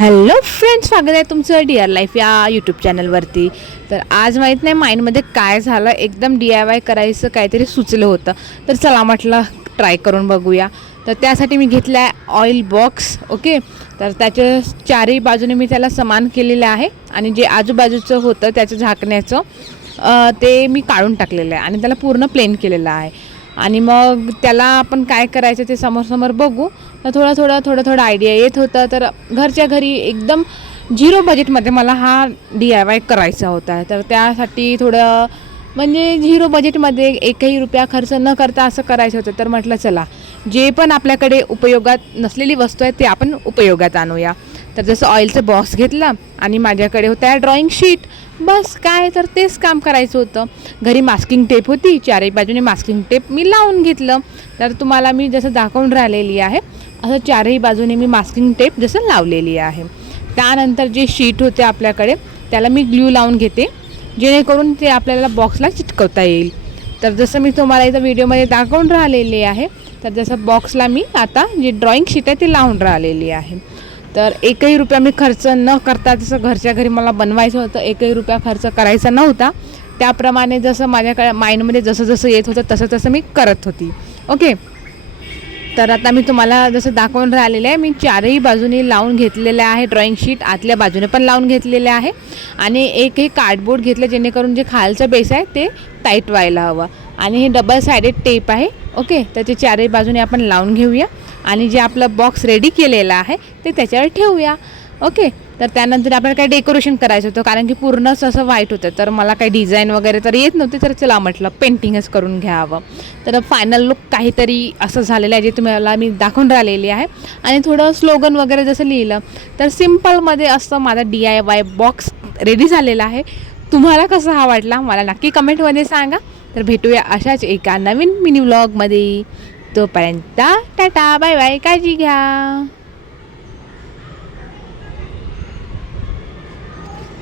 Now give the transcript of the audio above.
Hello friends, स्वागत आहे तुमचं डी आर लाईफ या यूट्यूब चॅनलवरती. तर आज माहीत नाही माइंडमध्ये काय झालं, एकदम DIY करायचं काहीतरी सुचलं होतं. तर चला म्हटलं ट्राय करून बघूया. तर त्यासाठी मी घेतला आहे ऑइल बॉक्स. ओके, तर त्याच्या चारही बाजूने मी त्याला समान केलेलं आहे आणि जे आजूबाजूचं होतं त्याचं झाकण्याचं ते मी काढून टाकलेलं आहे आणि त्याला पूर्ण प्लेन केलेलं आहे. आणि मग त्याला आपण काय करायचं ते समोर बघू. तर थोडं आयडिया येत होतं. तर घरच्या घरी एकदम 0 बजेटमध्ये मला हा DIY करायचा होता. तर त्यासाठी थोडं म्हणजे 0 बजेटमध्ये एकही रुपया खर्च न करता असं करायचं होतं. तर म्हटलं चला जे पण आपल्याकडे उपयोगात नसलेली वस्तू आहे ते आपण उपयोगात आणूया. तर जसं ऑइलचं बॉक्स घेतला आणि माझ्याकडे होत्या ड्रॉइंग शीट, बस काय तर तेच काम करायचं होतं. घरी मास्किंग टेप होती, चारही बाजूने मास्किंग टेप मी लावून घेतलं. तर तुम्हाला मी जसं दाखवून राहिलेली आहे असं चारही बाजूने मी मास्किंग टेप जसं लावलेली आहे. त्यानंतर जे शीट होते आपल्याकडे त्याला मी ग्लू लावून घेते, जेणेकरून ते आपल्याला बॉक्सला चिटकवता येईल. तर जसं मी तुम्हाला इथं व्हिडिओमध्ये दाखवून राहिलेली आहे, तर जसं बॉक्सला मी आता जे ड्रॉइंग शीट आहे ती लावून राहिलेली आहे. तर एकही रुपया मी खर्च न करता, जसं घरच्या घरी मला बनवायचं होतं, एकही रुपया खर्च करायचा नव्हता. त्याप्रमाणे जसं माझ्याकडे माइंडमध्ये जसं येत होतं तसं मी करत होती. ओके, तर आता मी तुम्हाला जसं दाखवून राहिलेलं आहे, मी चारही बाजूनी लावून घेतलेलं आहे. ड्रॉइंग शीट आतल्या बाजूने पण लावून घेतलेले आहे आणि एक कार्डबोर्ड घेतलं, जेणेकरून जे खालचं बेस आहे ते टाईट व्हायला हवं. आणि हे डबल सायडेड टेप आहे. ओके, तर ते चारही बाजूने आपण लावून घेऊया आणि जे आपलं बॉक्स रेडी केलेलं आहे ते त्याच्यावर ठेवूया. ओके, तर त्यानंतर आपल्याला काही डेकोरेशन करायचं होतं, कारण की पूर्णच असं व्हाईट होतं. तर मला काही डिझाईन वगैरे तर येत नव्हती. तर चला म्हटलं पेंटिंगच करून घ्यावं. तर फायनल लुक काहीतरी असं झालेलं आहे, जे तुम्हाला मी दाखवून राहिलेली आहे. आणि थोडं स्लोगन वगैरे जसं लिहिलं, तर सिम्पलमध्ये असं माझा DIY बॉक्स रेडी झालेला आहे. तुम्हाला कसा हा वाटला मला नक्की कमेंटमध्ये सांगा. तर भेटूया अशाच एका नवीन मिनी व्लॉगमध्ये. तोपर्यंत टाटा बाय बाय, काळजी घ्या.